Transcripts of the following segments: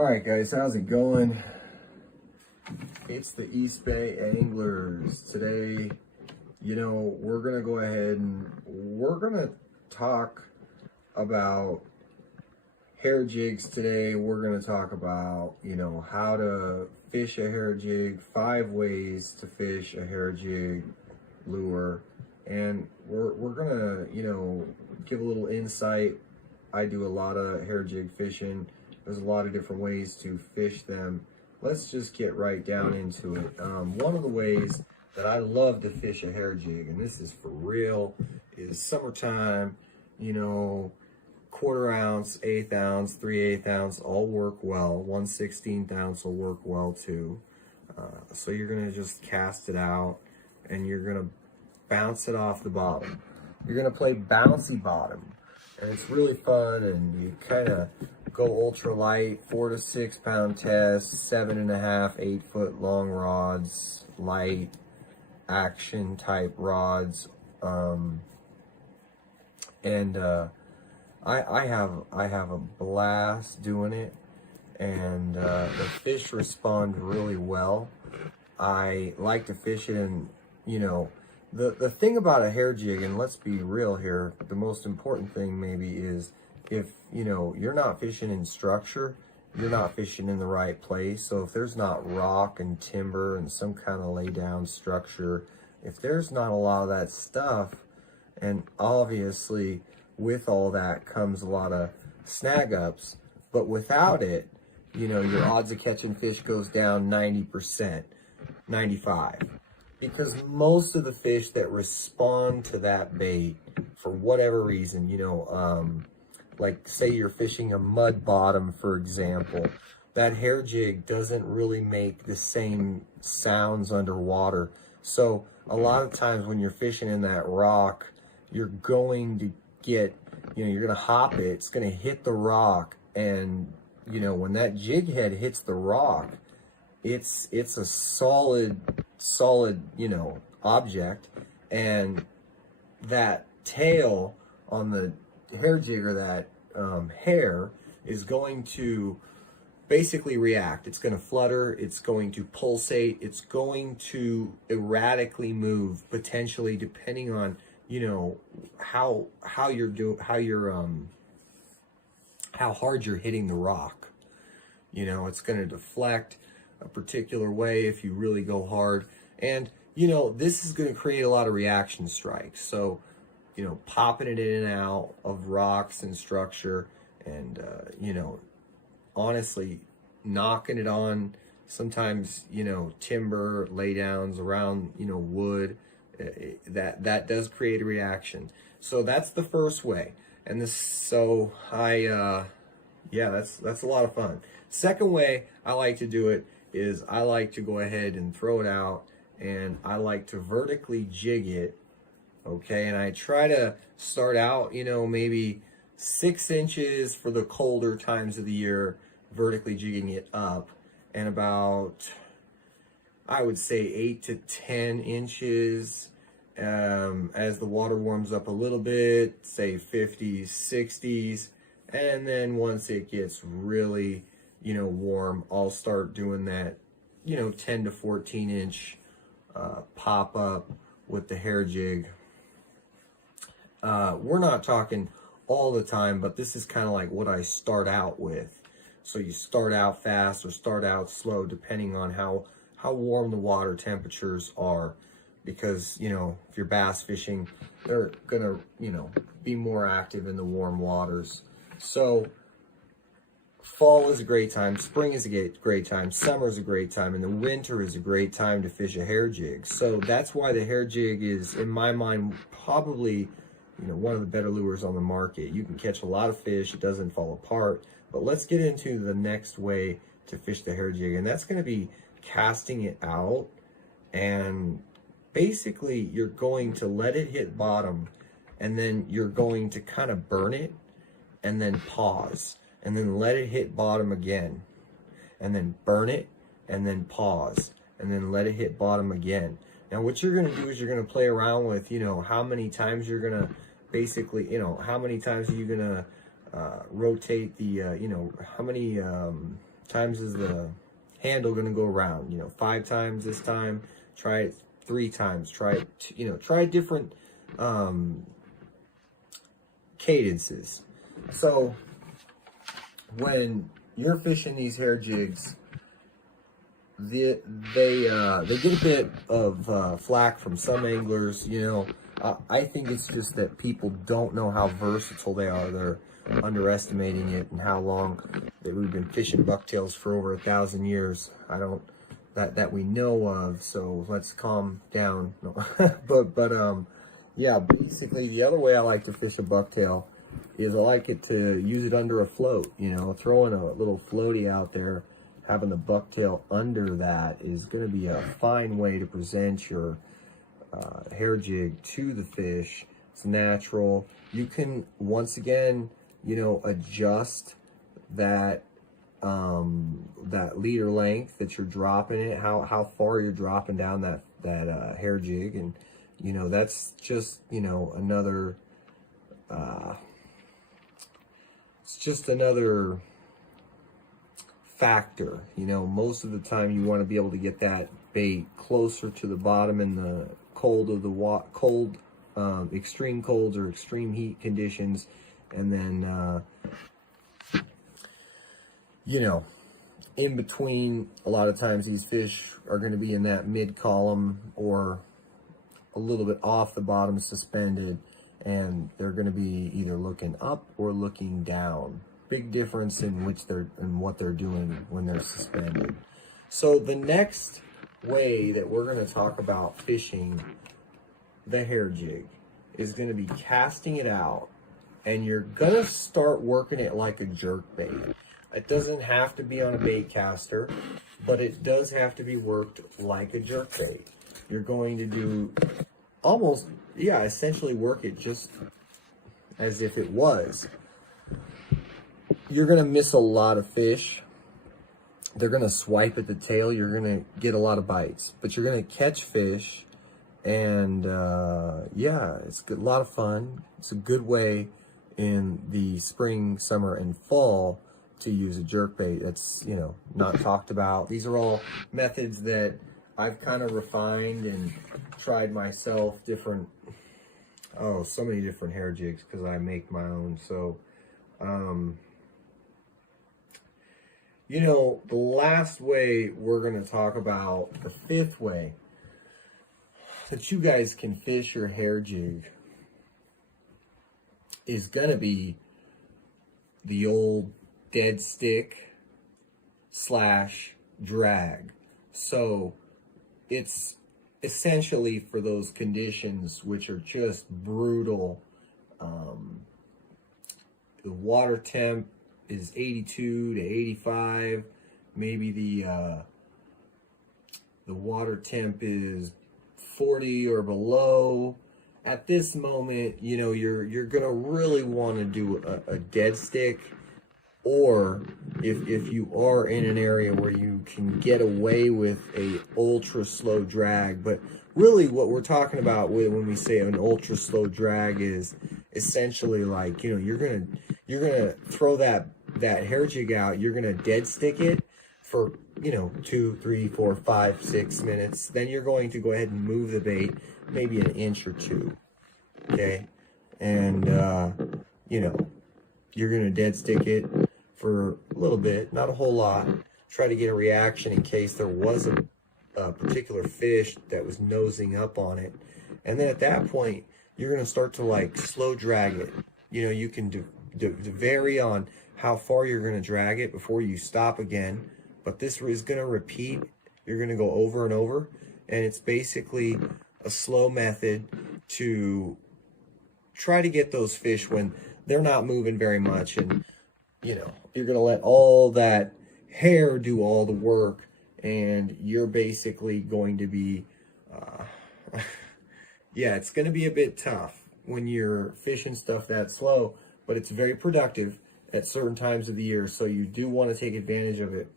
Alright guys, how's it going? It's the Eastbayanglers. Today, we're going to go ahead and we're going to talk about hair jigs today. We're going to talk about, how to fish a hair jig, 5 ways to fish a hair jig lure. And we're going to, give a little insight. I do a lot of hair jig fishing. There's a lot of different ways to fish them. Let's just get right down into it. One of the ways that I love to fish a hair jig, and this is for real, is summertime. Quarter ounce, 1/8 ounce, 3/8 ounce all work well. 1/16 ounce will work well too. So you're gonna just cast it out and you're gonna bounce it off the bottom. You're gonna play bouncy bottom, and it's really fun. And you kind of go ultra light, 4 to 6 pound test, 7.5, 8 foot long rods, light action type rods. I have a blast doing it, and the fish respond really well. I like to fish it in, the thing about a hair jig, and let's be real here, the most important thing maybe is if, you're not fishing in structure, you're not fishing in the right place. So if there's not rock and timber and some kind of lay down structure, if there's not a lot of that stuff, and obviously with all that comes a lot of snag ups, but without it, your odds of catching fish goes down 90%, 95%. Because most of the fish that respond to that bait, for whatever reason, like say you're fishing a mud bottom, for example, that hair jig doesn't really make the same sounds underwater. So a lot of times when you're fishing in that rock, you're going to get, you're going to hop it, it's going to hit the rock, and when that jig head hits the rock, it's a solid object, and that tail on the hair jig, or that hair, is going to basically react. It's going to flutter, it's going to pulsate, it's going to erratically move, potentially, depending on how hard you're hitting the rock. It's going to deflect a particular way if you really go hard, and this is going to create a lot of reaction strikes. So popping it in and out of rocks and structure, and honestly knocking it on sometimes timber laydowns around wood, that does create a reaction. So that's the first way. And that's a lot of fun. Second way I like to do it is I like to go ahead and throw it out, and I like to vertically jig it. Okay, and I try to start out, maybe 6 inches for the colder times of the year, vertically jigging it up, and about, I would say, 8 to 10 inches as the water warms up a little bit, say 50s, 60s, and then once it gets really, warm, I'll start doing that, 10 to 14 inch pop up with the hair jig. We're not talking all the time, but this is kind of like what I start out with. So you start out fast or start out slow, depending on how warm the water temperatures are. Because, if you're bass fishing, they're gonna, be more active in the warm waters. So fall is a great time, spring is a great time, summer is a great time, and the winter is a great time to fish a hair jig. So that's why the hair jig is, in my mind, probably one of the better lures on the market. You can catch a lot of fish, it doesn't fall apart. But let's get into the next way to fish the hair jig, and that's going to be casting it out, and basically you're going to let it hit bottom, and then you're going to kind of burn it, and then pause, and then let it hit bottom again, and then burn it, and then pause, and then let it hit bottom again. Now what you're going to do is you're going to play around with, how many times you're going to basically, how many times are you going to rotate the, how many times is the handle going to go around? 5 times this time. Try it 3 times. Try it, try different cadences. So when you're fishing these hair jigs, they get a bit of flack from some anglers. I think it's just that people don't know how versatile they are. They're underestimating it and how long that we've been fishing bucktails for over 1,000 years. That we know of. So let's calm down. No. but yeah, basically the other way I like to fish a bucktail is I like it to use it under a float. Throwing a little floaty out there, having the bucktail under that is going to be a fine way to present your hair jig to the fish. It's natural. You can, once again, adjust that that leader length that you're dropping it, how far you're dropping down that hair jig, and that's just another it's just another factor. Most of the time you want to be able to get that bait closer to the bottom in the cold of the extreme colds or extreme heat conditions, and then in between, a lot of times these fish are going to be in that mid column or a little bit off the bottom, suspended, and they're going to be either looking up or looking down. Big difference in what they're doing when they're suspended. So the next way that we're going to talk about fishing the hair jig is going to be casting it out, and you're going to start working it like a jerk bait. It doesn't have to be on a bait caster, but it does have to be worked like a jerk bait. You're going to do almost, essentially work it just as if it was. You're going to miss a lot of fish. They're going to swipe at the tail. You're going to get a lot of bites, but you're going to catch fish, and it's a lot of fun. It's a good way in the spring, summer, and fall to use a jerkbait. That's not talked about. These are all methods that I've kind of refined and tried myself. So many different hair jigs because I make my own. So the last way we're going to talk about, the 5th way that you guys can fish your hair jig, is going to be the old dead stick / drag. So it's essentially for those conditions which are just brutal. The water temp is 82 to 85. Maybe the water temp is 40 or below. At this moment, you're gonna really want to do a dead stick, or if you are in an area where you can get away with a ultra slow drag. But really what we're talking about when we say an ultra slow drag is essentially like, you're gonna throw that hair jig out, you're gonna dead stick it for 2, 3, 4, 5, 6 minutes. Then you're going to go ahead and move the bait maybe an inch or 2, okay? And you're gonna dead stick it for a little bit, not a whole lot. Try to get a reaction in case there was a particular fish that was nosing up on it. And then at that point, you're going to start to like slow drag it. You can vary on how far you're going to drag it before you stop again. But this is going to repeat. You're going to go over and over. And it's basically a slow method to try to get those fish when they're not moving very much. And, you're going to let all that hair do all the work. And you're basically going to be, it's going to be a bit tough when you're fishing stuff that slow, but it's very productive at certain times of the year. So you do want to take advantage of it.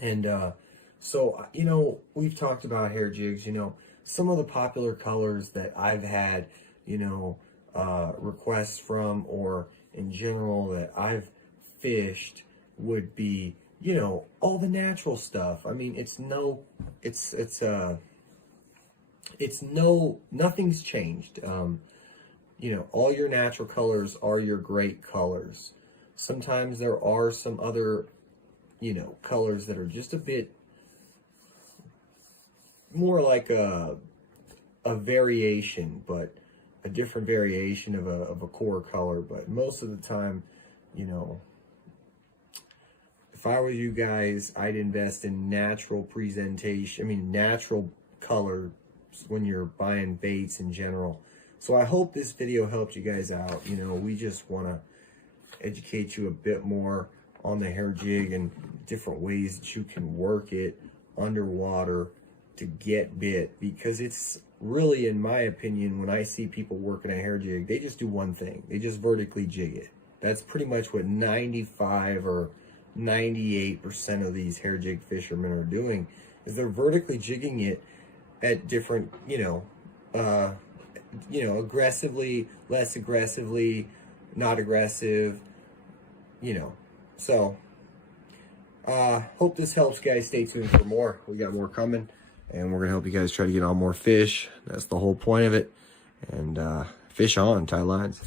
And so, we've talked about hair jigs, some of the popular colors that I've had, requests from, or in general that I've fished, would be you know, all the natural stuff. I mean, nothing's changed. You know, all your natural colors are your great colors. Sometimes there are some other, you know, colors that are just a bit more like a variation, but a different variation of a core color. But most of the time, you know, if I were you guys, I'd invest in natural presentation. I mean, natural color when you're buying baits in general. So I hope this video helped you guys out. You know, we just want to educate you a bit more on the hair jig and different ways that you can work it underwater to get bit, because it's really, in my opinion, when I see people working a hair jig, they just do one thing. They just vertically jig it. That's pretty much what 95 or 98% of these hair jig fishermen are doing, is they're vertically jigging it at different, aggressively, less aggressively, not aggressive, So, hope this helps, guys. Stay tuned for more. We got more coming, and we're going to help you guys try to get on more fish. That's the whole point of it. And fish on, tie lines.